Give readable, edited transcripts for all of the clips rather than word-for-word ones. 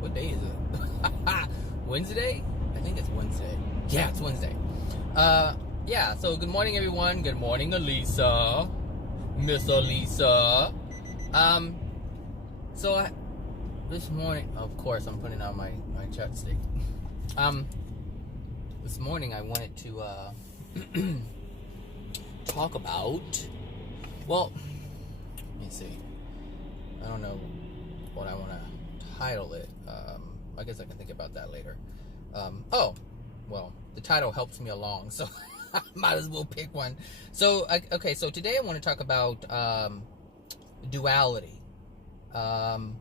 What day is it? Wednesday? I think it's Wednesday. Yeah, it's Wednesday. Yeah, so good morning, everyone. Good morning, Elisa. Miss Elisa. This morning, of course, I'm putting on my chapstick. This morning I wanted to, talk about, well, let me see. I don't know what I want to title it. I guess I can think about that later. Well, the title helps me along, so I might as well pick one. So, okay, so today I want to talk about duality. And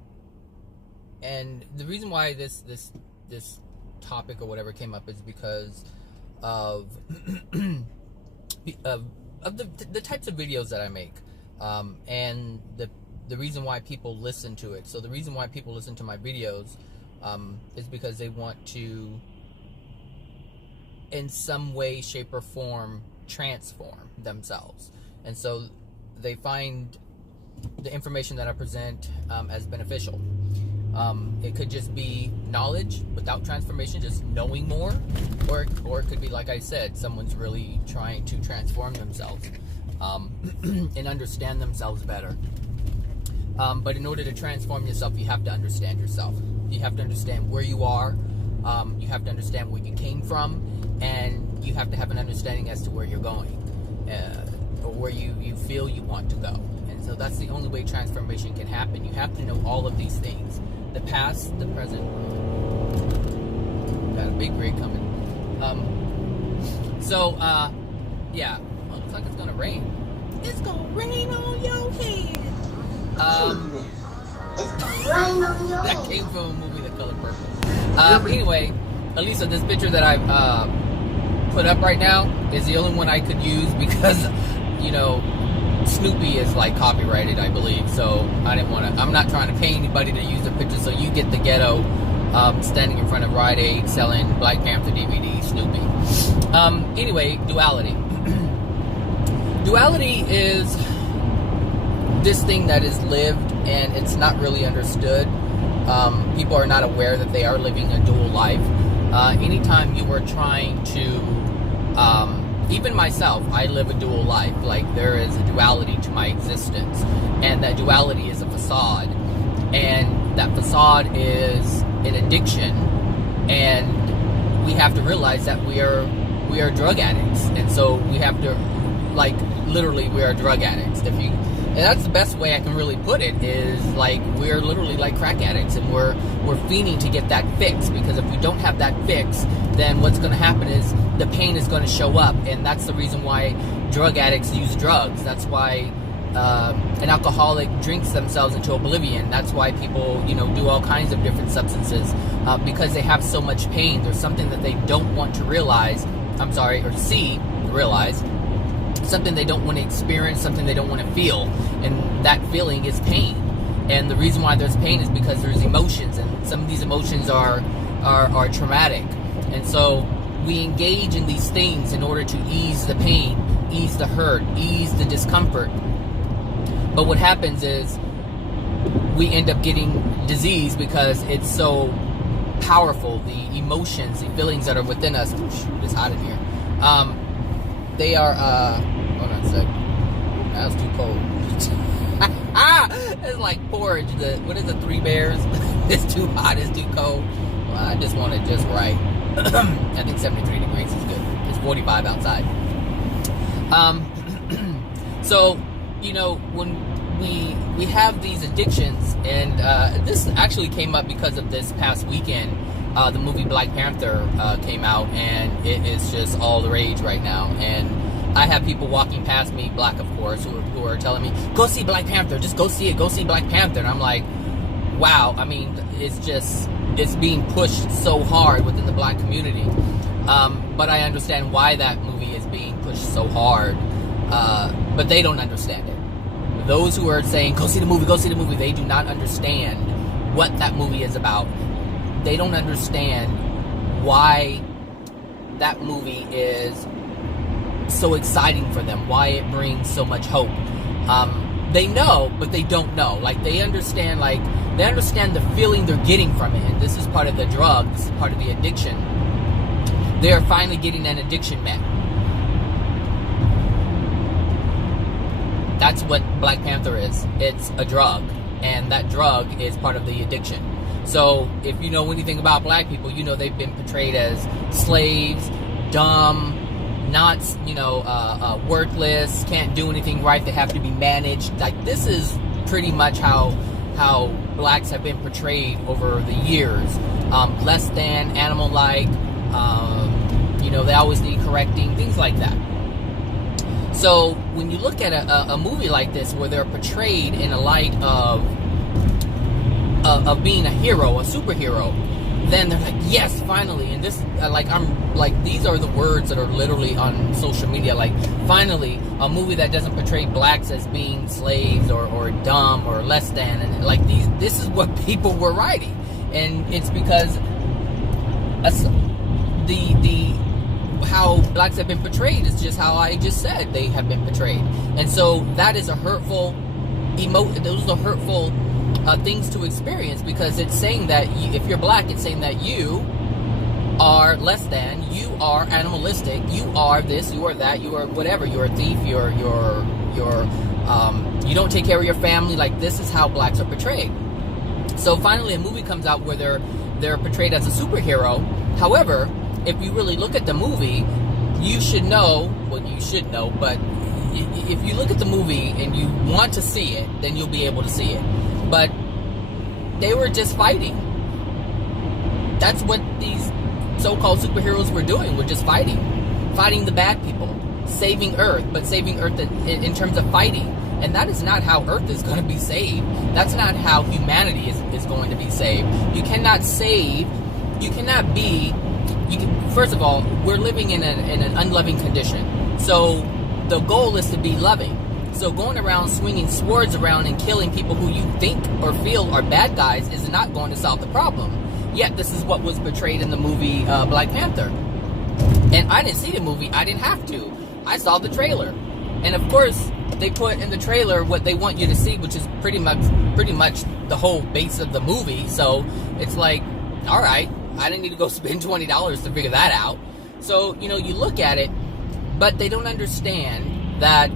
the reason why this topic or whatever came up is because of the types of videos that I make, and the reason why people listen to it. So the reason why people listen to my videos is because they want to, in some way, shape, or form, transform themselves. And so they find the information that I present as beneficial. It could just be knowledge without transformation, just knowing more, or it could be, like I said, someone's really trying to transform themselves and understand themselves better. But in order to transform yourself, you have to understand yourself. You have to understand where you are. You have to understand where you came from, and you have to have an understanding as to where you're going, or where you feel you want to go. And so that's the only way transformation can happen. You have to know all of these things: the past, the present. Got a big rig coming. Yeah. Well, looks like it's gonna rain. It's gonna rain on your head. That came from a movie, The Color Purple. Anyway, Elisa, this picture that I've put up right now is the only one I could use because, Snoopy is like copyrighted, I believe. So I'm not trying to pay anybody to use the picture. So you get the ghetto standing in front of Rite Aid selling Black Panther DVD, Snoopy. Anyway, duality. Duality is this thing that is lived and it's not really understood. People are not aware that they are living a dual life. Anytime you are trying to, even myself, I live a dual life. Like, there is a duality to my existence, and that duality is a facade, and that facade is an addiction, and we have to realize that we are drug addicts, and so we have to, like, literally, we are drug addicts. And that's the best way I can really put it, is like we're literally like crack addicts, and we're fiending to get that fix, because if we don't have that fix, then what's going to happen is the pain is going to show up. And that's the reason why drug addicts use drugs. That's why an alcoholic drinks themselves into oblivion. That's why people do all kinds of different substances, because they have so much pain. There's something that they don't want to realize, realize something they don't want to experience, something they don't want to feel, and that feeling is pain. And the reason why there's pain is because there's emotions, and some of these emotions are traumatic. And so we engage in these things in order to ease the pain, ease the hurt, ease the discomfort. But what happens is we end up getting disease because it's so powerful. The emotions, the feelings that are within us. Shoot, it's hot in here. They are, hold on a sec. That was too cold. It's like porridge. What is it, Three Bears? It's too hot, it's too cold. Well, I just want it just right. I think 73 degrees is good. It's 45 outside. So, when we have these addictions, and this actually came up because of this past weekend. The movie Black Panther came out, and it is just all the rage right now. And I have people walking past me, black of course, who are telling me, go see Black Panther, just go see it, go see Black Panther. And I'm like, wow, I mean, it's being pushed so hard within the black community. But I understand why that movie is being pushed so hard, but they don't understand it. Those who are saying, go see the movie, they do not understand what that movie is about. They don't understand why that movie is so exciting for them, why it brings so much hope. They know, but they don't know. Like, they understand, like, They understand the feeling they're getting from it, and this is part of the drug, this is part of the addiction. They are finally getting an addiction met. That's what Black Panther is. It's a drug, and that drug is part of the addiction. So if you know anything about black people, you know they've been portrayed as slaves, dumb, not, worthless, can't do anything right, they have to be managed. Like, this is pretty much how blacks have been portrayed over the years. Less than, animal-like, they always need correcting, things like that. So when you look at a movie like this, where they're portrayed in a light of being a hero, a superhero, then they're like, yes, finally. And this, these are the words that are literally on social media. Like, finally, a movie that doesn't portray blacks as being slaves or dumb or less than. And this is what people were writing, and it's because how blacks have been portrayed is just how I just said they have been portrayed. And so that is a hurtful those are hurtful things to experience, because it's saying that if you're black, it's saying that you are less than, you are animalistic, you are this, you are that, you are whatever, you're a thief, you're you don't take care of your family. Like, this is how blacks are portrayed. So finally a movie comes out where they're portrayed as a superhero. However, if you really look at the movie, you should know, but if you look at the movie and you want to see it, then you'll be able to see it. But they were just fighting. That's what these so-called superheroes were doing. We're just fighting the bad people, saving Earth, but saving Earth in terms of fighting. And that is not how Earth is going to be saved. That's not how humanity is going to be saved. You cannot save. You cannot be. First of all, we're living in an unloving condition. So the goal is to be loving. So going around swinging swords around and killing people who you think or feel are bad guys is not going to solve the problem. Yet this is what was portrayed in the movie Black Panther. And I didn't see the movie. I didn't have to. I saw the trailer. And of course, they put in the trailer what they want you to see, which is pretty much the whole base of the movie. So it's like, all right, I didn't need to go spend $20 to figure that out. So, you look at it, but they don't understand that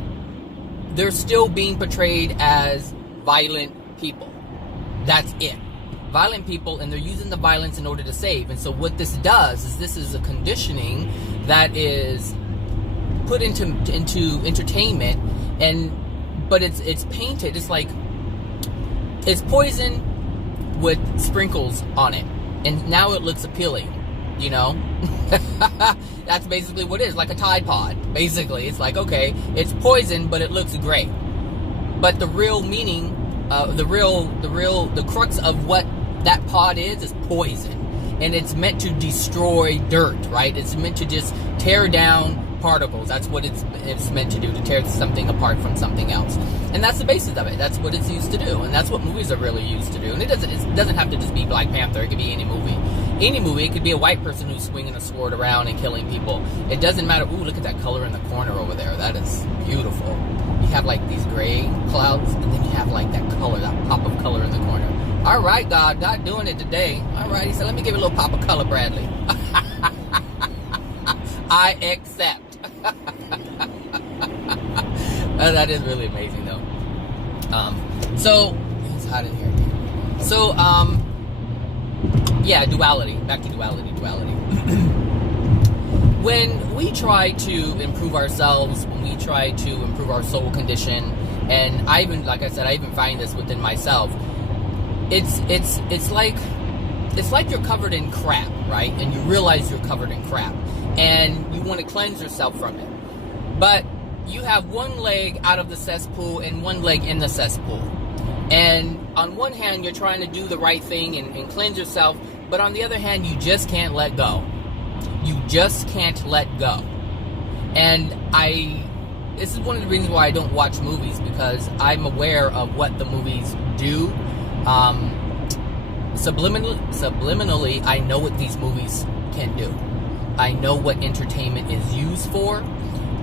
they're still being portrayed as violent people. That's it. Violent people, and they're using the violence in order to save. And so what this does is, this is a conditioning that is put into entertainment, but it's painted. It's like it's poison with sprinkles on it, and now it looks appealing. That's basically what it is, like a Tide Pod. Basically, it's like, okay, it's poison, but it looks great. But the real meaning, the crux of what that pod is poison, and it's meant to destroy dirt, right? It's meant to just tear down particles. That's what it's meant to do, to tear something apart from something else. And that's the basis of it. That's what it's used to do, and that's what movies are really used to do. And it doesn't have to just be Black Panther. It could be any movie. Any movie. It could be a white person who's swinging a sword around and killing people. It doesn't matter. Ooh, look at that color in the corner over there. That is beautiful. You have like these gray clouds, and then you have like that color, that pop of color in the corner. All right, God doing it today. All right, he said, let me give it a little pop of color, Bradley. I accept. That is really amazing, though. So it's hot in here. So, yeah, duality. Back to duality. When we try to improve ourselves, when we try to improve our soul condition, and I even find this within myself. It's like you're covered in crap, right? And you realize you're covered in crap, and you want to cleanse yourself from it. But you have one leg out of the cesspool and one leg in the cesspool. And on one hand, you're trying to do the right thing and cleanse yourself, but on the other hand, you just can't let go. You just can't let go. And this is one of the reasons why I don't watch movies, because I'm aware of what the movies do. Subliminally, I know what these movies can do. I know what entertainment is used for,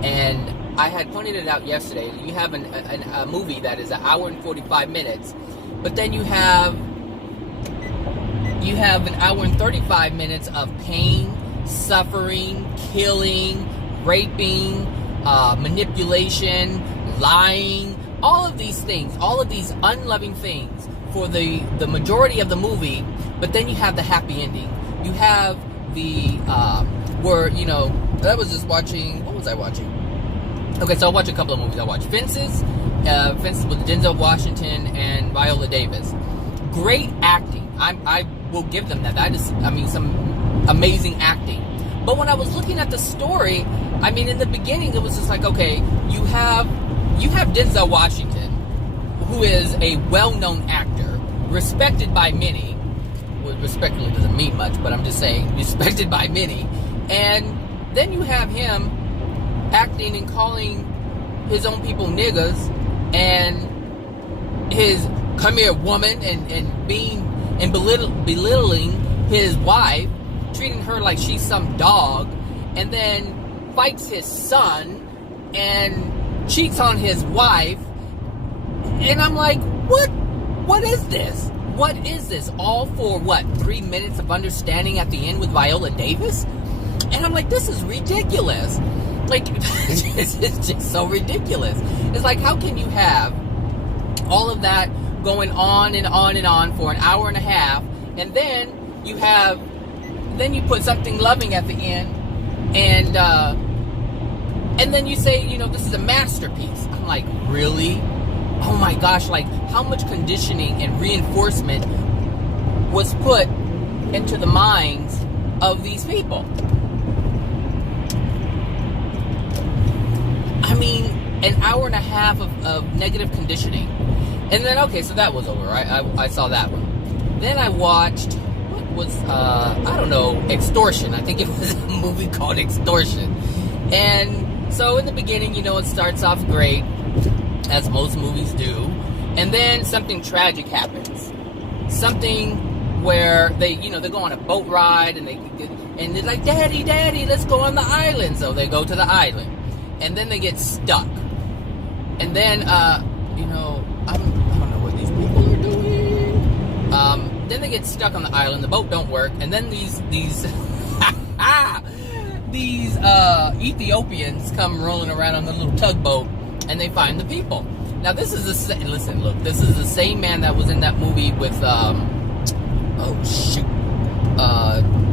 and I had pointed it out yesterday. You have a movie that is 1 hour and 45 minutes, but then you have you have an hour and 35 minutes of pain, suffering, killing, raping, manipulation, lying, all of these things, all of these unloving things for the majority of the movie. But then you have the happy ending. You have the where, you know, I was just watching, what was I watching? Okay, so I watched a couple of movies. I watched Fences with Denzel Washington and Viola Davis. Great acting. I will give them that. Some amazing acting. But when I was looking at the story, I mean, in the beginning, it was just like, okay, you have Denzel Washington, who is a well-known actor, respected by many. Well, respect really doesn't mean much, but I'm just saying, respected by many. And then you have him acting and calling his own people niggas, and his come here woman, and being and belittling his wife, treating her like she's some dog, and then fights his son and cheats on his wife. And I'm like, what is this? What is this? All for what? 3 minutes of understanding at the end with Viola Davis? And I'm like, this is ridiculous. Like, this is just so ridiculous. It's like, how can you have all of that going on and on and on for an hour and a half, and then you put something loving at the end, and then you say, you know, this is a masterpiece. I'm like, really? Oh my gosh, like, how much conditioning and reinforcement was put into the minds of these people? I mean, an hour and a half of negative conditioning. And then, okay, so that was over, right? I saw that one. Then I watched, what was, I don't know, Extortion. I think it was a movie called Extortion. And so in the beginning, you know, it starts off great, as most movies do. And then something tragic happens. Something where they go on a boat ride, and they're like, Daddy, let's go on the island. So they go to the island. And then they get stuck. And then, I don't know what these people are doing. Then they get stuck on the island. The boat don't work. And then these Ethiopians come rolling around on the little tugboat, and they find the people. Now, this is this is the same man that was in that movie with,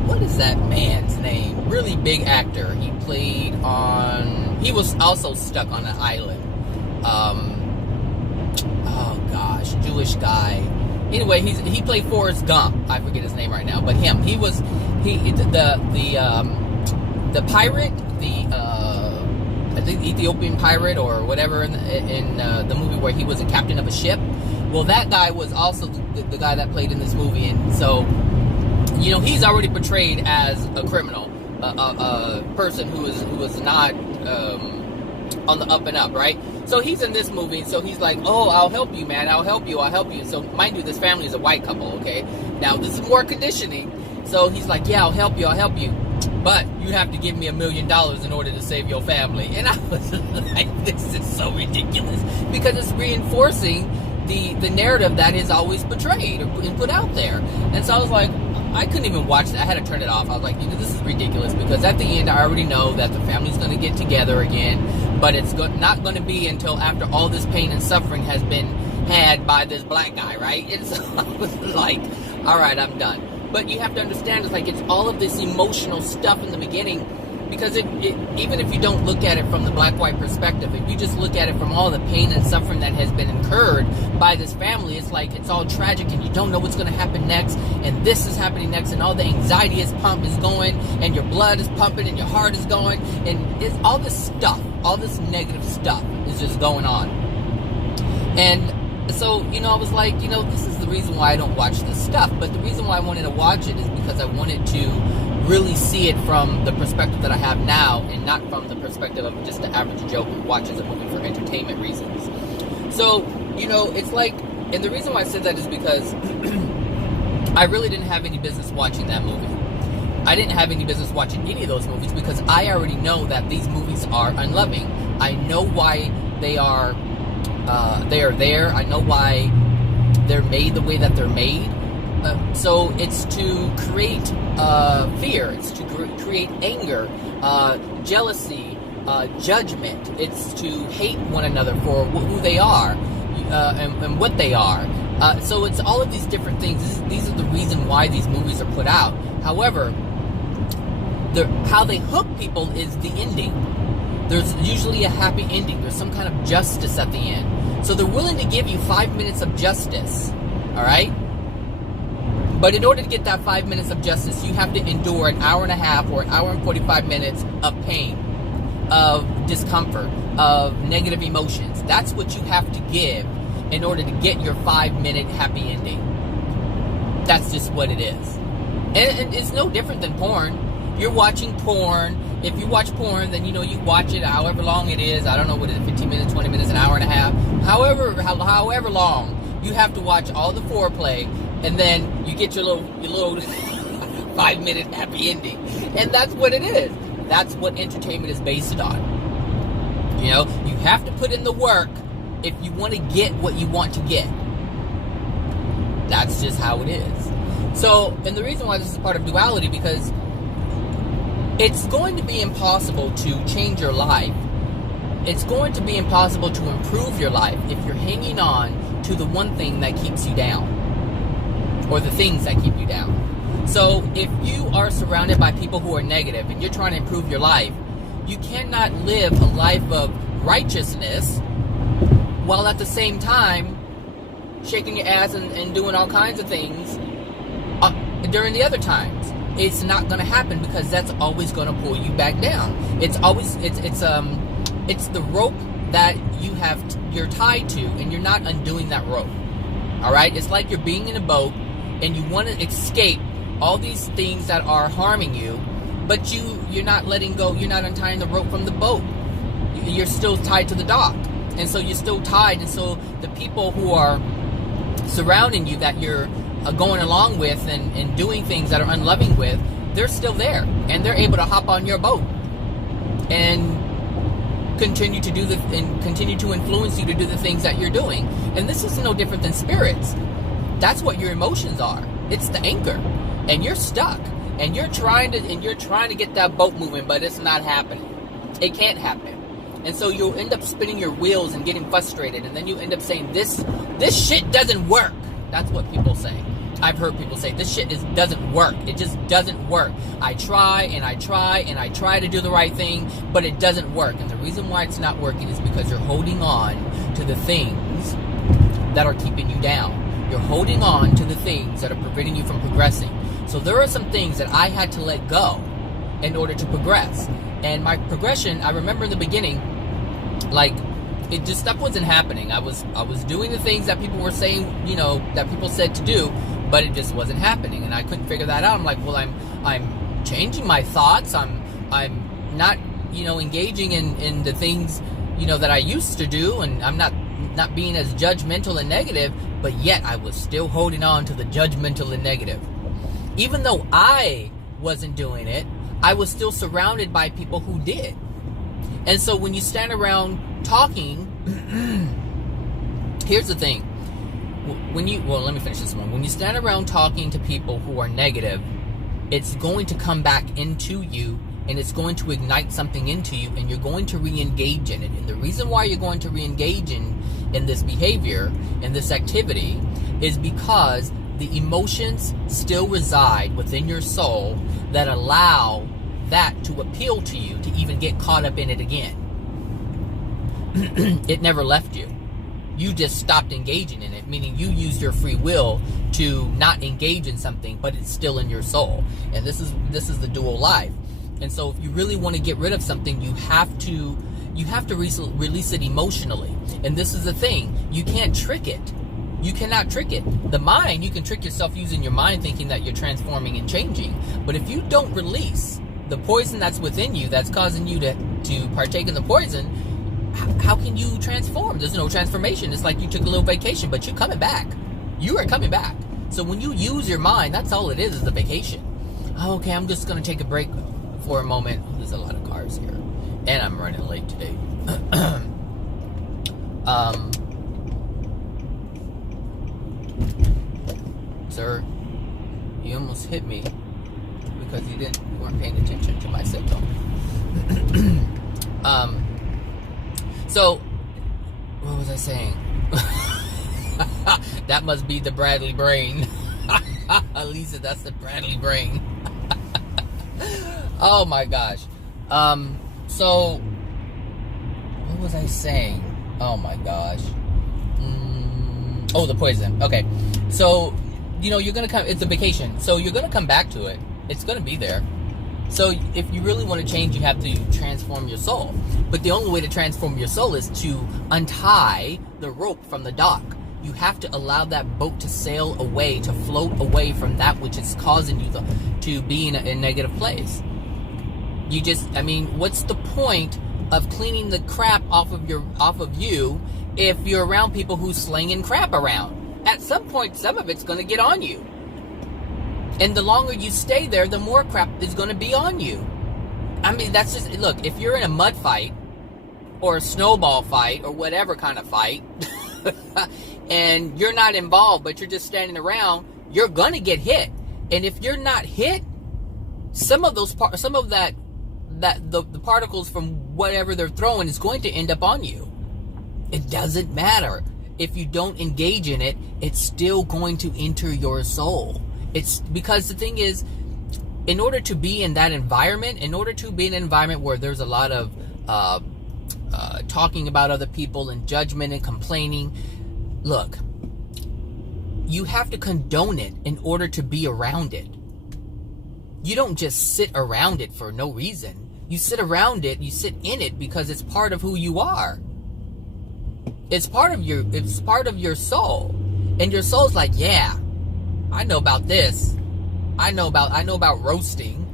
what is that man's name? Really big actor. He was also stuck on an island. Jewish guy. Anyway, he played Forrest Gump. I forget his name right now, but him. The pirate, I think Ethiopian pirate or whatever in the movie where he was a captain of a ship. Well, that guy was also the guy that played in this movie, and so, you know, he's already portrayed as a criminal, a person who was not on the up and up, right? So he's in this movie, so he's like, oh, I'll help you, man, I'll help you. So, mind you, this family is a white couple, okay? Now, this is more conditioning. So he's like, yeah, I'll help you. But you have to give me $1 million in order to save your family. And I was like, this is so ridiculous. Because it's reinforcing the narrative that is always portrayed and put out there. And so I was like, I couldn't even watch that. I had to turn it off. I was like, this is ridiculous. Because at the end, I already know that the family's going to get together again. But it's not going to be until after all this pain and suffering has been had by this black guy, right? And so I was like, all right, I'm done. But you have to understand, it's all of this emotional stuff in the beginning, because it even if you don't look at it from the black-white perspective, if you just look at it from all the pain and suffering that has been incurred by this family, it's like it's all tragic, and you don't know what's going to happen next, and this is happening next, and all the anxiety is going, and your blood is pumping, and your heart is going, and it's all this stuff, all this negative stuff is just going on. And so, I was like, this is the reason why I don't watch this stuff. But the reason why I wanted to watch it is because I wanted to really see it from the perspective that I have now, and not from the perspective of just the average Joe who watches a movie for entertainment reasons. So, it's like, and the reason why I said that is because I really didn't have any business watching that movie. I didn't have any business watching any of those movies, because I already know that these movies are unloving. I know why they are there. I know why they're made the way that they're made. So it's to create fear. It's to create anger, jealousy, judgment. It's to hate one another for who they are and what they are. So it's all of these different things. These are the reason why these movies are put out. However, how they hook people is the ending. There's usually a happy ending. There's some kind of justice at the end. So they're willing to give you 5 minutes of justice. All right? But in order to get that 5 minutes of justice, you have to endure an hour and a half or an hour and 45 minutes of pain, of discomfort, of negative emotions. That's what you have to give in order to get your 5-minute happy ending. That's just what it is. And it's no different than porn. You're watching porn. If you watch porn, then you watch it however long it is. I don't know what it is, 15 minutes, 20 minutes, an hour and a half. However long, you have to watch all the foreplay, and then you get your little 5-minute happy ending. And that's what it is. That's what entertainment is based on. You have to put in the work if you want to get what you want to get. That's just how it is. So, and the reason why this is part of duality, because it's going to be impossible to change your life. It's going to be impossible to improve your life if you're hanging on to the one thing that keeps you down, or the things that keep you down. So if you are surrounded by people who are negative and you're trying to improve your life, you cannot live a life of righteousness while at the same time shaking your ass and doing all kinds of things during the other times. It's not going to happen, because that's always going to pull you back down. It's the rope that you're tied to, and you're not undoing that rope. All right? It's like you're being in a boat and you want to escape all these things that are harming you, but you're not letting go. You're not untying the rope from the boat. You're still tied to the dock, and so you're still tied. And so the people who are surrounding you, that you're going along with and doing things that are unloving with, they're still there, and they're able to hop on your boat and continue to influence you to do the things that you're doing. And this is no different than spirits. That's what your emotions are. It's the anchor, and you're stuck, and you're trying to get that boat moving, but it's not happening. It can't happen. And so you'll end up spinning your wheels and getting frustrated, and then you end up saying, this shit doesn't work. That's what people say. I've heard people say, this shit doesn't work. It just doesn't work. I try and I try and I try to do the right thing, but it doesn't work. And the reason why it's not working is because you're holding on to the things that are keeping you down. You're holding on to the things that are preventing you from progressing. So there are some things that I had to let go in order to progress. And my progression, I remember in the beginning, stuff wasn't happening. I was doing the things that people were saying, that people said to do, but it just wasn't happening, and I couldn't figure that out. I'm like, well, I'm changing my thoughts. I'm not, engaging in the things, that I used to do, and I'm not being as judgmental and negative, but yet I was still holding on to the judgmental and negative. Even though I wasn't doing it, I was still surrounded by people who did. And so when you stand around talking, here's the thing. Let me finish this one. When you stand around talking to people who are negative, it's going to come back into you, and it's going to ignite something into you, and you're going to re-engage in it. And the reason why you're going to re-engage in this behavior, in this activity, is because the emotions still reside within your soul that allow that to appeal to you to even get caught up in it again. It never left you. You just stopped engaging in it, meaning you used your free will to not engage in something, but it's still in your soul. And this is the dual life. And so if you really want to get rid of something, you have to release it emotionally. And this is the thing. You can't trick it. You cannot trick it. The mind, you can trick yourself using your mind, thinking that you're transforming and changing. But if you don't release the poison that's within you, that's causing you to partake in the poison, how can you transform? There's no transformation. It's like you took a little vacation, but you're coming back. You are coming back. So when you use your mind, that's all it is a vacation. Oh, okay, I'm just going to take a break for a moment. Oh, there's a lot of cars here. And I'm running late today. Sir, You almost hit me because you weren't paying attention to my signal. So, what was I saying? That must be the Bradley brain. Lisa, that's the Bradley brain. Oh my gosh. So, what was I saying? Oh my gosh. Oh, the poison. Okay. So, you're going to come, it's a vacation. So you're going to come back to it. It's going to be there. So if you really want to change, you have to transform your soul. But the only way to transform your soul is to untie the rope from the dock. You have to allow that boat to sail away, to float away from that which is causing you to be in a negative place. What's the point of cleaning the crap off of you if you're around people who's slinging crap around? At some point, some of it's going to get on you. And the longer you stay there, the more crap is going to be on you. That's just, look, if you're in a mud fight or a snowball fight or whatever kind of fight, and you're not involved, but you're just standing around, you're going to get hit. And if you're not hit, the particles from whatever they're throwing is going to end up on you. It doesn't matter. If you don't engage in it, it's still going to enter your soul. It's because the thing is, in order to be in that environment, where there's a lot of talking about other people and judgment and complaining, look, you have to condone it in order to be around it. You don't just sit around it for no reason. You sit around it, you sit in it because it's part of who you are. It's part of your soul. And your soul's like, yeah, I know about this. I know about roasting.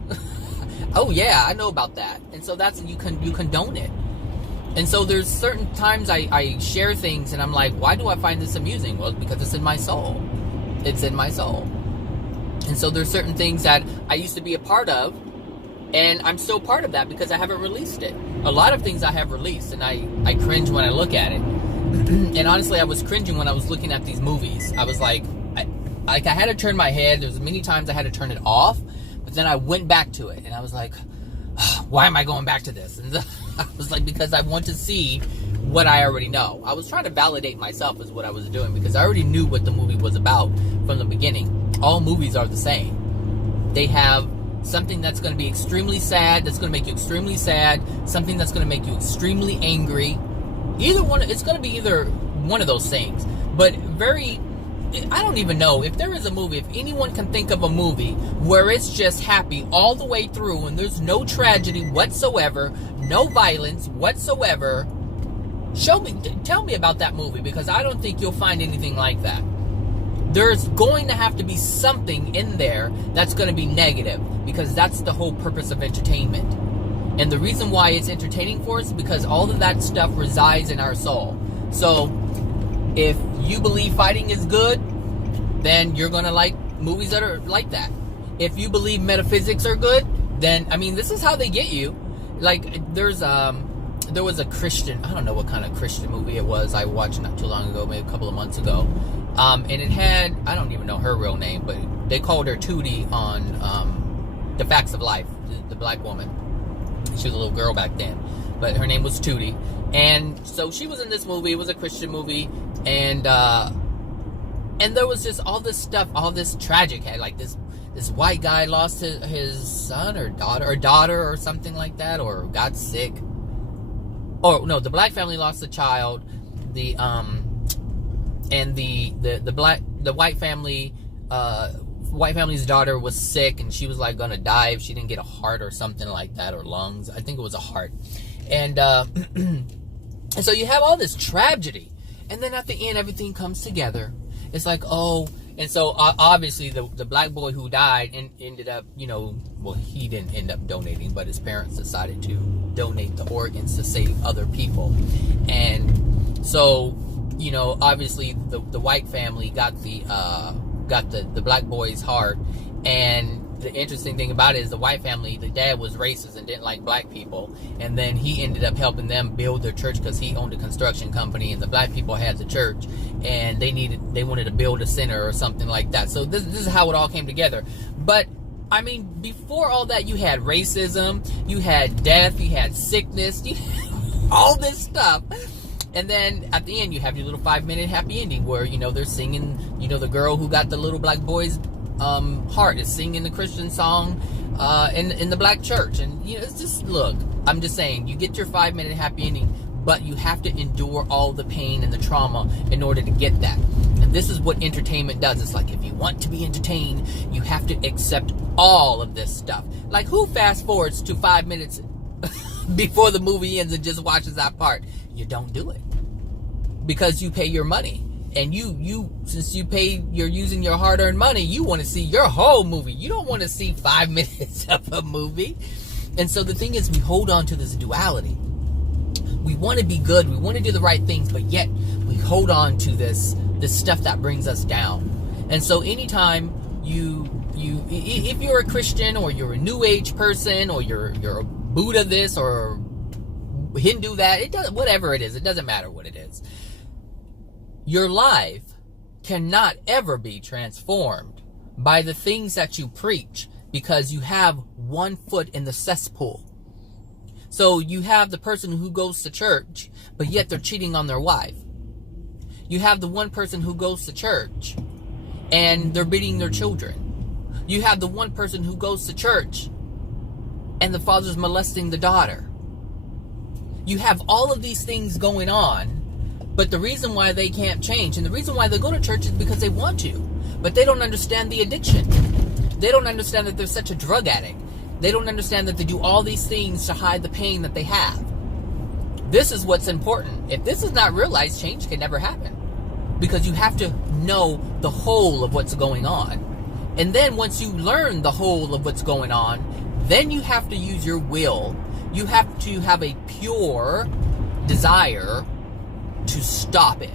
Oh yeah, I know about that. And so that's, you condone it. And so there's certain times I share things and I'm like, why do I find this amusing? Well, because it's in my soul. It's in my soul. And so there's certain things that I used to be a part of, and I'm still part of that because I haven't released it. A lot of things I have released, and I cringe when I look at it. And honestly, I was cringing when I was looking at these movies. I was like, I had to turn my head. There's many times I had to turn it off, but then I went back to it, and I was like, why am I going back to this? And I was like, because I want to see what I already know. I was trying to validate myself is what I was doing, because I already knew what the movie was about from the beginning. All movies are the same. They have something that's going to be extremely sad, that's going to make you extremely sad, something that's going to make you extremely angry. It's going to be either one of those things. But I don't even know if there is a movie, if anyone can think of a movie where it's just happy all the way through and there's no tragedy whatsoever, no violence whatsoever. Tell me about that movie, because I don't think you'll find anything like that. There's going to have to be something in there that's going to be negative, because that's the whole purpose of entertainment. And the reason why it's entertaining for us is because all of that stuff resides in our soul. So if you believe fighting is good, then you're going to like movies that are like that. If you believe metaphysics are good, then, this is how they get you. Like, there was a Christian, I don't know what kind of Christian movie it was, I watched not too long ago, maybe a couple of months ago. And it had, I don't even know her real name, but they called her Tootie on The Facts of Life, the black woman. She was a little girl back then, but her name was Tootie. And so she was in this movie. It was a Christian movie, and there was just all this stuff, all this tragic. Like this white guy lost his son or daughter or something like that, or got sick. Or no, the black family lost a child. The white family's daughter was sick, and she was like gonna die if she didn't get a heart or something like that, or lungs. I think it was a heart. And and so you have all this tragedy, and then at the end everything comes together. It's like, oh, and so obviously the black boy who died and ended up, well, he didn't end up donating, but his parents decided to donate the organs to save other people. And so, obviously the white family got the black boy's heart, and the interesting thing about it is the white family, the dad was racist and didn't like black people, and then he ended up helping them build their church because he owned a construction company, and the black people had the church, and they wanted to build a center or something like that. So this is how it all came together. But I mean, before all that, you had racism, you had death, you had sickness, you had all this stuff. And then at the end, you have your little 5-minute happy ending where, you know, they're singing, you know, the girl who got the little black boy's heart is singing the Christian song in the black church. And, you know, it's just, look, I'm just saying, you get your 5-minute happy ending, but you have to endure all the pain and the trauma in order to get that. And this is what entertainment does. It's like, if you want to be entertained, you have to accept all of this stuff. Like, who fast forwards to 5 minutes before the movie ends and just watches that part? You don't do it, because you pay your money, and since you're using your hard-earned money, you want to see your whole movie. You don't want to see 5 minutes of a movie. And so the thing is, we hold on to this duality. We want to be good, we want to do the right things, but yet we hold on to this stuff that brings us down. And so anytime if you're a Christian, or you're a New Age person, or you're a Buddha this or Hindu that, it doesn't, whatever it is, it doesn't matter what it is. Your life cannot ever be transformed by the things that you preach, because you have one foot in the cesspool. So you have the person who goes to church, but yet they're cheating on their wife. You have the one person who goes to church and they're beating their children. You have the one person who goes to church and the father's molesting the daughter. You have all of these things going on, but the reason why they can't change, and the reason why they go to church, is because they want to, but they don't understand the addiction. They don't understand that they're such a drug addict. They don't understand that they do all these things to hide the pain that they have. This is what's important. If this is not realized, change can never happen, because you have to know the whole of what's going on. And then once you learn the whole of what's going on, then you have to use your will. You have to have a pure desire to stop it.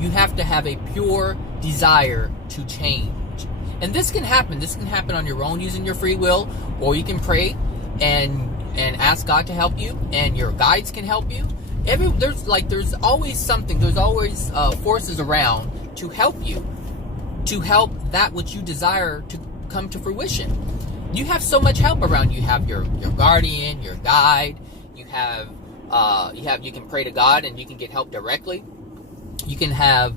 You have to have a pure desire to change. And this can happen. This can happen on your own using your free will, or you can pray and ask God to help you, and your guides can help you. There's always something. There's always forces around to help you, to help that which you desire to come to fruition. You have so much help around you. You have your guardian, your guide. You can pray to God and you can get help directly. You can have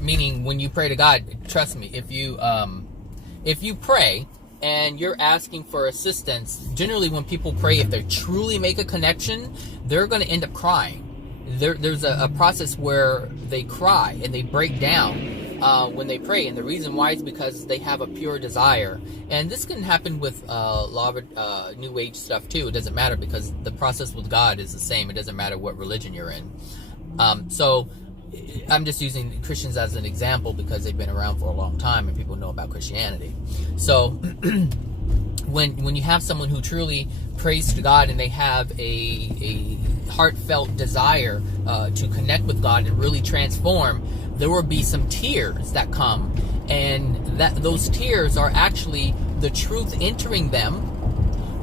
meaning when you pray to God, trust me, if you pray and you're asking for assistance, generally when people pray, if they truly make a connection, they're going to end up crying. There's a process where they cry and they break down when they pray, and the reason why is because they have a pure desire. And this can happen with a lot of New Age stuff too. It doesn't matter, because the process with God is the same. It doesn't matter what religion you're in. So I'm just using Christians as an example because they've been around for a long time and people know about Christianity. So when you have someone who truly prays to God and they have a heartfelt desire to connect with God and really transform, there will be some tears that come, and those tears are actually the truth entering them,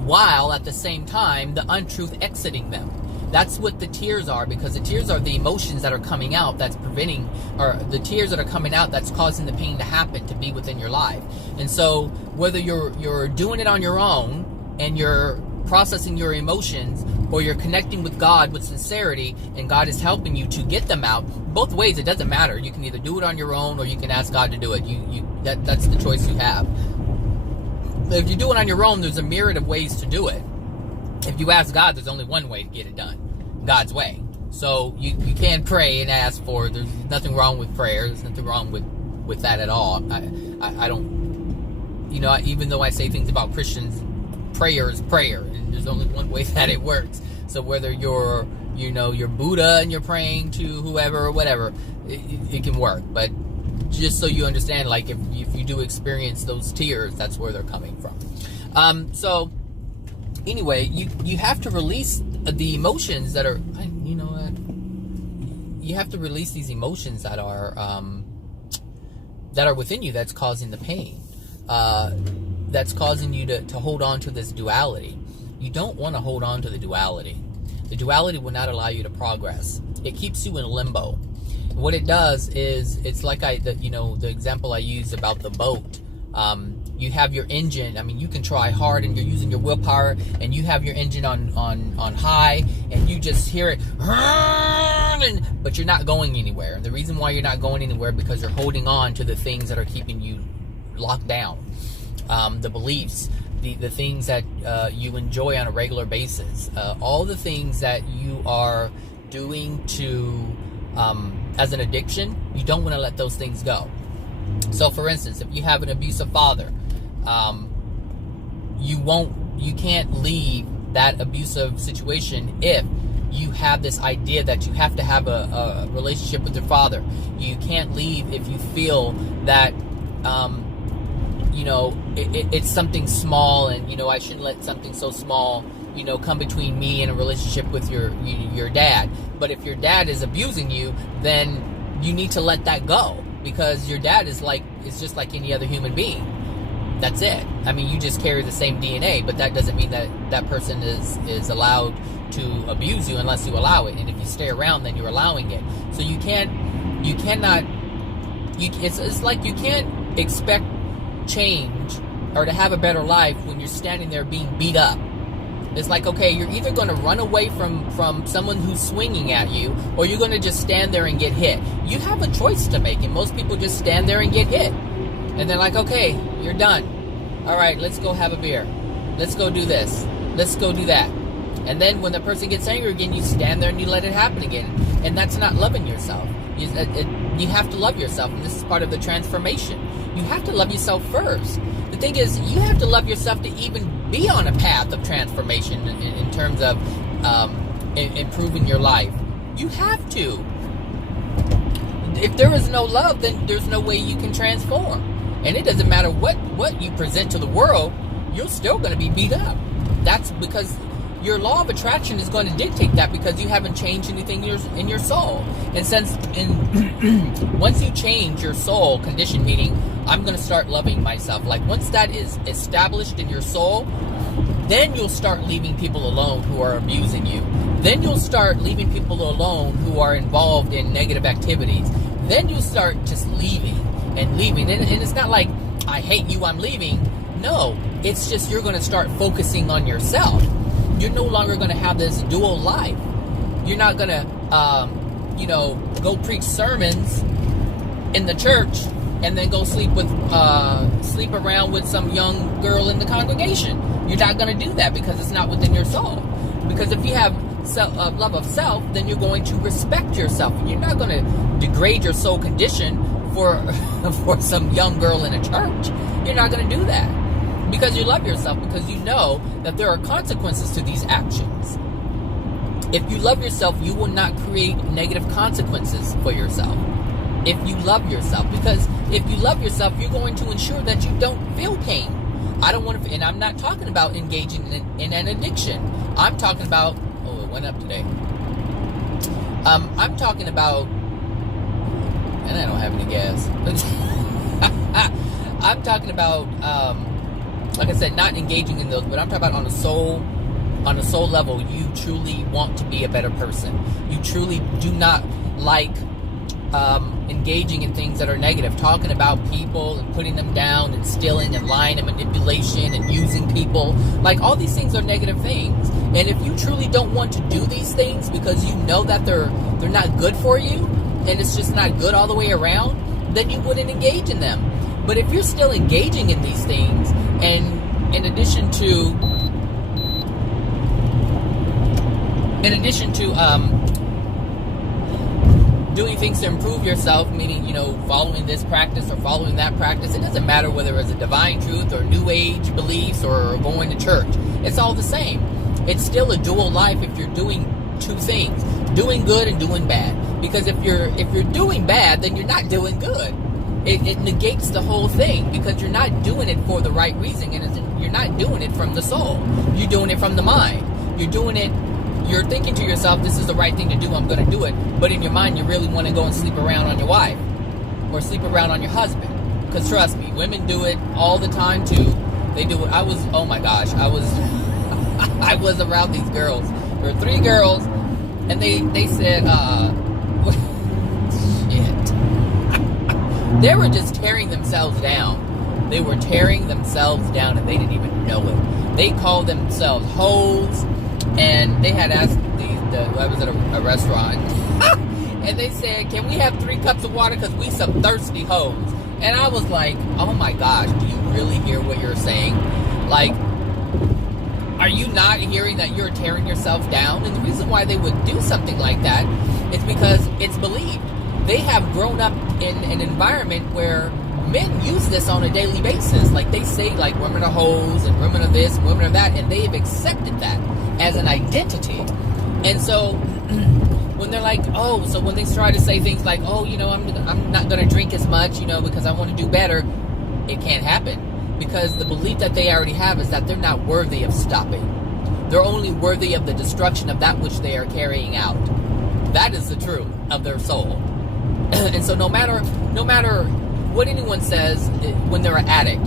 while at the same time the untruth exiting them. That's what the tears are, because the tears are the emotions that are coming out that's preventing, or the tears that are coming out that's causing the pain to happen, to be within your life. And so whether you're doing it on your own and you're processing your emotions, or you're connecting with God with sincerity and God is helping you to get them out, both ways, it doesn't matter. You can either do it on your own or you can ask God to do it. That's the choice you have. If you do it on your own, there's a myriad of ways to do it. If you ask God, there's only one way to get it done, God's way. So you can pray and ask for it. There's nothing wrong with prayer. There's nothing wrong with that at all. I don't, even though I say things about Christians, prayer is prayer, and there's only one way that it works. So whether you're Buddha and you're praying to whoever or whatever, it can work. But just so you understand, like if you do experience those tears, that's where they're coming from. So anyway, you have to release the emotions that are, you have to release these emotions that are within you that's causing the pain. that's causing you to hold on to this duality. You don't want to hold on to the duality. The duality will not allow you to progress. It keeps you in limbo. What it does is, it's like the example I used about the boat. You have your engine. I mean, you can try hard and you're using your willpower, and you have your engine on high, and you just hear it, but you're not going anywhere. And the reason why you're not going anywhere, because you're holding on to the things that are keeping you locked down. The beliefs, the things that you enjoy on a regular basis, all the things that you are doing to as an addiction, you don't want to let those things go. So for instance, if you have an abusive father, you can't leave that abusive situation if you have this idea that you have to have a relationship with your father. You can't leave if you feel that it's something small, and I shouldn't let something so small come between me and a relationship with your dad. But if your dad is abusing you, then you need to let that go, because your dad is just like any other human being. That's it. I mean, you just carry the same DNA, but that doesn't mean that that person is allowed to abuse you unless you allow it. And if you stay around, then you're allowing it. So it's like you can't expect change or to have a better life when you're standing there being beat up. It's like, okay, you're either going to run away from someone who's swinging at you, or you're going to just stand there and get hit. You have a choice to make, and most people just stand there and get hit. And they're like, okay, you're done. All right, let's go have a beer. Let's go do this. Let's go do that. And then when the person gets angry again, you stand there and you let it happen again. And that's not loving yourself. You have to love yourself, and this is part of the transformation. You have to love yourself first. The thing is, you have to love yourself to even be on a path of transformation in terms of improving your life. You have to. If there is no love, then there's no way you can transform. And it doesn't matter what you present to the world, you're still going to be beat up. That's because your law of attraction is going to dictate that, because you haven't changed anything in your soul. And once you change your soul condition, meaning I'm going to start loving myself, like once that is established in your soul, then you'll start leaving people alone who are abusing you. Then you'll start leaving people alone who are involved in negative activities. Then you'll start just leaving. And it's not like, I hate you, I'm leaving. No, it's just you're going to start focusing on yourself. You're no longer going to have this dual life. You're not going to, go preach sermons in the church and then go sleep around with some young girl in the congregation. You're not going to do that, because it's not within your soul. Because if you have love of self, then you're going to respect yourself. You're not going to degrade your soul condition for some young girl in a church. You're not going to do that, because you love yourself, because you know that there are consequences to these actions. If you love yourself, you will not create negative consequences for yourself. If you love yourself, because if you love yourself, you're going to ensure that you don't feel pain. I don't want to, and I'm not talking about engaging in an addiction. I'm talking about, it went up today. I'm talking about, and I don't have any gas. I'm talking about, like I said, not engaging in those, but I'm talking about on a soul level. You truly want to be a better person. You truly do not like engaging in things that are negative, talking about people and putting them down and stealing and lying and manipulation and using people. Like, all these things are negative things. And if you truly don't want to do these things because you know that they're not good for you, and it's just not good all the way around, then you wouldn't engage in them. But if you're still engaging in these things, and in addition to doing things to improve yourself, meaning, following this practice or following that practice, it doesn't matter whether it's a divine truth or new age beliefs or going to church. It's all the same. It's still a dual life if you're doing two things, doing good and doing bad. Because if you're doing bad, then you're not doing good. It negates the whole thing, because you're not doing it for the right reason, and you're not doing it from the soul. You're doing it from the mind. You're thinking to yourself, this is the right thing to do, I'm going to do it. But in your mind, you really want to go and sleep around on your wife or sleep around on your husband. Because trust me, women do it all the time too. They do it. Oh my gosh, I was I was around these girls. There were 3 girls, and they said, shit. They were just tearing themselves down. They were tearing themselves down, and they didn't even know it. They called themselves hoes, and they had asked I was at a restaurant, and they said, can we have 3 cups of water because we some thirsty hoes? And I was like, oh my gosh, do you really hear what you're saying? Like, are you not hearing that you're tearing yourself down? And the reason why they would do something like that is because it's believed. They have grown up in an environment where men use this on a daily basis. Like, they say, like, women are hoes and women are this, women are that, and they've accepted that as an identity. And so when they're like, oh, so when they try to say things like, oh, you know, I'm not going to drink as much, you know, because I want to do better, it can't happen. Because the belief that they already have is that they're not worthy of stopping. They're only worthy of the destruction of that which they are carrying out. That is the truth of their soul. And so no matter what anyone says when they're an addict,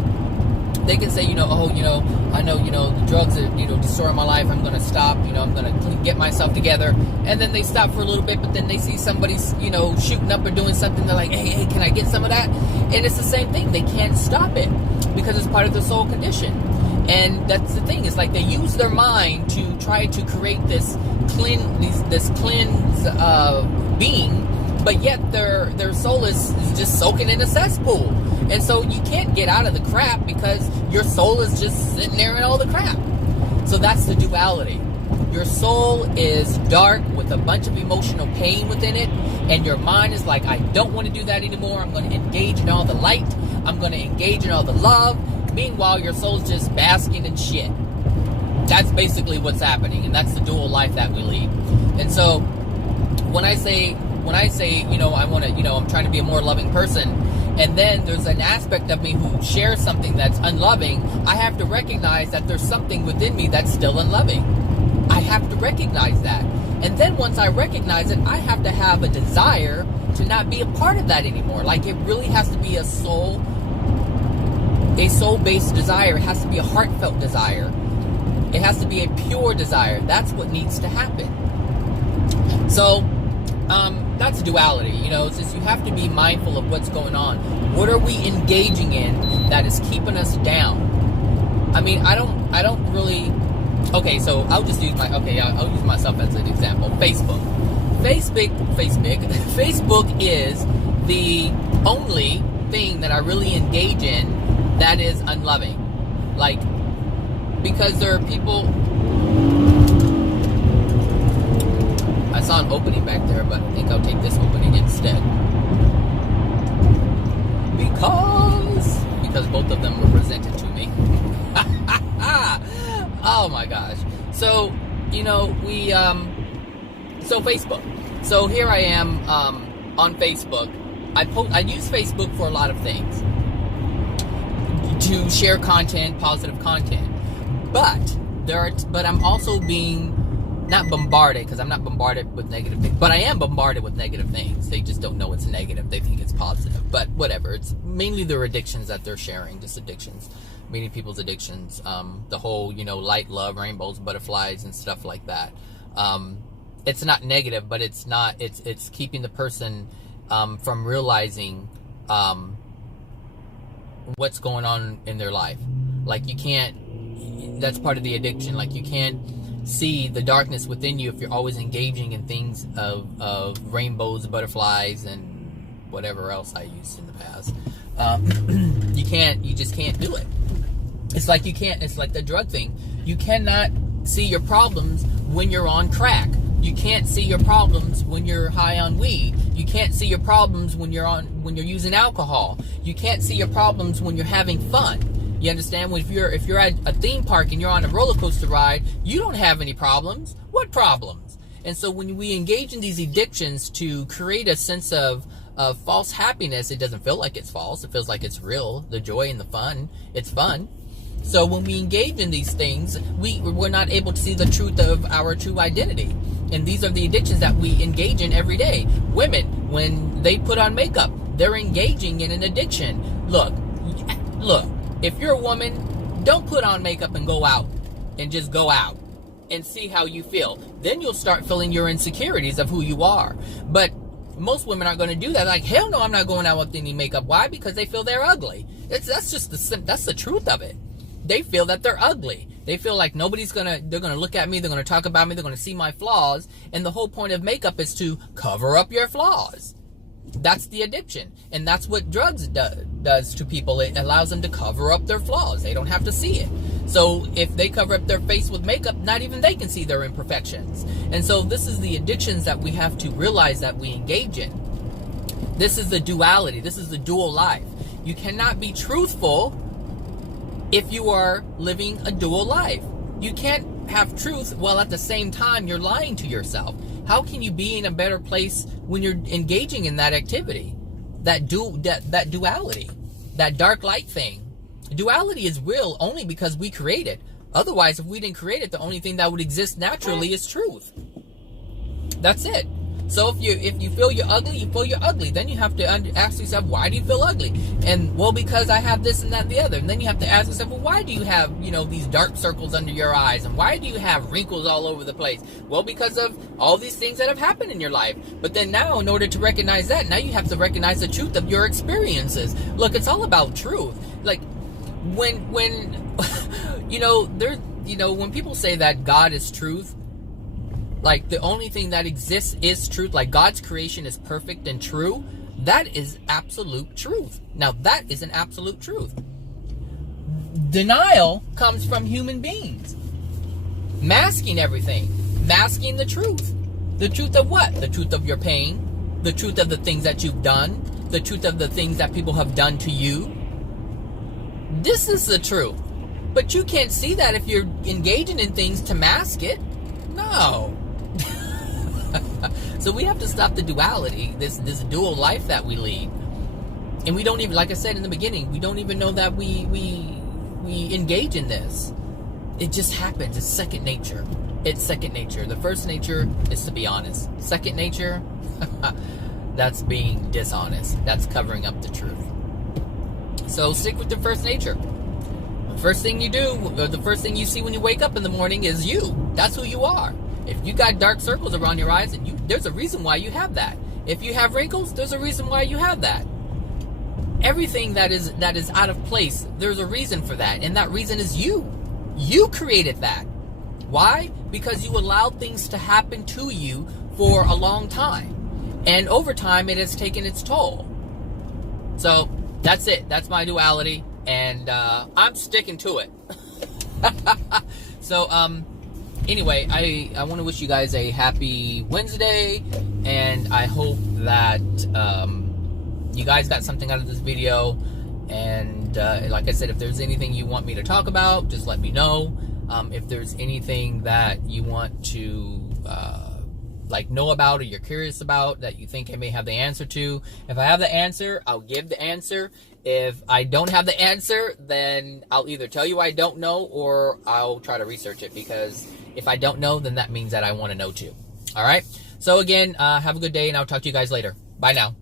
they can say, you know, oh, you know, I know, you know, the drugs are, you know, destroying my life. I'm going to stop, you know, I'm going to get myself together. And then they stop for a little bit, but then they see somebody, you know, shooting up or doing something. They're like, hey, can I get some of that? And it's the same thing. They can't stop it because it's part of their soul condition. And that's the thing. It's like they use their mind to try to create this cleanse being, but yet their soul is just soaking in a cesspool. And so you can't get out of the crap because your soul is just sitting there in all the crap. So that's the duality. Your soul is dark with a bunch of emotional pain within it, and your mind is like, I don't want to do that anymore. I'm going to engage in all the light. I'm going to engage in all the love. Meanwhile, your soul's just basking in shit. That's basically what's happening, and that's the dual life that we lead. And so when I say, you know, I want to, you know, I'm trying to be a more loving person, and then there's an aspect of me who shares something that's unloving, I have to recognize that there's something within me that's still unloving. I have to recognize that. And then once I recognize it, I have to have a desire to not be a part of that anymore. Like, it really has to be a soul-based desire. It has to be a heartfelt desire. It has to be a pure desire. That's what needs to happen. So, that's duality. You know, it's just you have to be mindful of what's going on. What are we engaging in that is keeping us down? I mean, I don't really. Okay, so I'll just use I'll use myself as an example. Facebook is the only thing that I really engage in that is unloving. Like, because there are people. I saw an opening back there, but I think I'll take this opening instead. Because both of them were presented to me. Oh my gosh. So, you know, so Facebook. So here I am on Facebook. I use Facebook for a lot of things. To share content, positive content. But I'm also being not bombarded, because I'm not bombarded with negative things, but I am bombarded with negative things. They just don't know it's negative. They think it's positive. But whatever. It's mainly their addictions that they're sharing, just addictions. Meeting people's addictions. The whole, you know, light, love, rainbows, butterflies, and stuff like that. It's not negative, but it's keeping the person from realizing what's going on in their life. Like, you can't, that's part of the addiction. Like, you can't see the darkness within you if you're always engaging in things of rainbows, butterflies, and whatever else I used in the past. You just can't do it. It's like it's like the drug thing. You cannot see your problems when you're on crack. You can't see your problems when you're high on weed. You can't see your problems when you're using alcohol. You can't see your problems when you're having fun. You understand? If you're at a theme park and you're on a roller coaster ride, you don't have any problems. What problems? And so when we engage in these addictions to create a sense of false happiness, it doesn't feel like it's false. It feels like it's real. The joy and the fun. It's fun. So when we engage in these things, we're not able to see the truth of our true identity. And these are the addictions that we engage in every day. Women, when they put on makeup, they're engaging in an addiction. Look, if you're a woman, Don't put on makeup and go out and just go out and see how you feel. Then you'll start feeling your insecurities of who you are. But most women aren't going to do that. Like, hell no, I'm not going out with any makeup. Why? Because they feel they're ugly. That's the truth of it. They feel that they're ugly. They feel like they're going to look at me, they're going to talk about me, they're going to see my flaws, and the whole point of makeup is to cover up your flaws. That's the addiction, and that's what drugs does to people. It allows them to cover up their flaws. They don't have to see it. So if they cover up their face with makeup, not even they can see their imperfections. And so this is the addictions that we have to realize that we engage in. This is the duality. This is the dual life. You cannot be truthful if you are living a dual life. You can't have truth while at the same time you're lying to yourself. How can you be in a better place when you're engaging in that activity? That duality, that dark light thing. Duality is real only because we create it. Otherwise, if we didn't create it, the only thing that would exist naturally is truth. That's it. So if you feel you're ugly, you feel you're ugly. Then you have to ask yourself, why do you feel ugly? And, well, because I have this and that and the other. And then you have to ask yourself, well, why do you have, these dark circles under your eyes? And why do you have wrinkles all over the place? Well, because of all these things that have happened in your life. But then now, in order to recognize that, now you have to recognize the truth of your experiences. Look, it's all about truth. Like, when when people say that God is truth, like the only thing that exists is truth, like God's creation is perfect and true, that is absolute truth. Now that is an absolute truth. Denial comes from human beings. Masking everything. Masking the truth. The truth of what? The truth of your pain. The truth of the things that you've done. The truth of the things that people have done to you. This is the truth. But you can't see that if you're engaging in things to mask it. No. So we have to stop the duality, this dual life that we lead. And we don't even, like I said in the beginning, we don't even know that we engage in this. It just happens. It's second nature. It's second nature. The first nature is to be honest. Second nature, that's being dishonest. That's covering up the truth. So stick with the first nature. The first thing you do, or the first thing you see when you wake up in the morning is you. That's who you are. If you got dark circles around your eyes, there's a reason why you have that. If you have wrinkles, there's a reason why you have that. Everything that is out of place, there's a reason for that. And that reason is you. You created that. Why? Because you allowed things to happen to you for a long time. And over time, it has taken its toll. So, that's it. That's my duality. And I'm sticking to it. So, anyway, I want to wish you guys a happy Wednesday, and I hope that you guys got something out of this video. And like I said, if there's anything you want me to talk about, just let me know. If there's anything that you want to know about, or you're curious about, that you think I may have the answer to, if I have the answer, I'll give the answer. If I don't have the answer, then I'll either tell you I don't know, or I'll try to research it, because if I don't know, then that means that I want to know too. All right? So again, have a good day, and I'll talk to you guys later. Bye now.